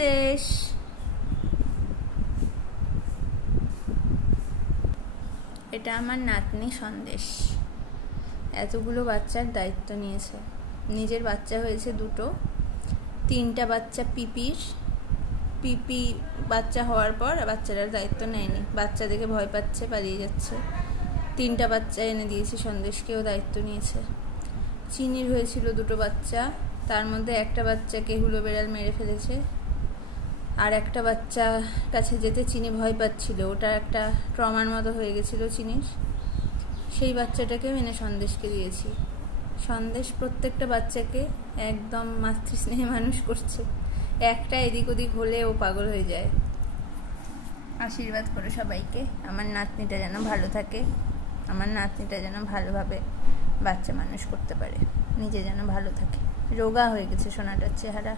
সন্দেশ। এটা আমার নাতনি সন্দেশ। এতগুলো বাচ্চার দায়িত্ব নিয়েছে। নিজের বাচ্চা হয়েছে দুটো, 3টা বাচ্চা পিপি বাচ্চা হওয়ার পর বাচ্চাটার দায়িত্ব নেয়নি। বাচ্চা দেখে ভয় পাচ্ছে, পালিয়ে যাচ্ছে। 3টা বাচ্চা এনে দিয়েছি সন্দেশকেও দায়িত্ব নিয়েছে। চিনির হয়েছিল 2টো বাচ্চা, তার মধ্যে একটা বাচ্চাকে হুলো বেড়াল মেরে ফেলেছে। আর একটা বাচ্চা কাছে যেতে চিনি ভয় পাচ্ছিল, ওটা একটা ট্রমার মতো হয়ে গেছিল চিনির। সেই বাচ্চাটাকেও এনে সন্দেশকে দিয়েছি। সন্দেশ প্রত্যেকটা বাচ্চাকে একদম মাতৃস্নেহে মানুষ করছে। একটা এদিক ওদিক হলে ও পাগল হয়ে যায়। আশীর্বাদ করো সবাইকে, আমার নাতনিটা যেন ভালো থাকে, আমার নাতনিটা যেন ভালোভাবে বাচ্চা মানুষ করতে পারে, নিজে যেন ভালো থাকে। রোগা হয়ে গেছে সোনাটার চেহারা।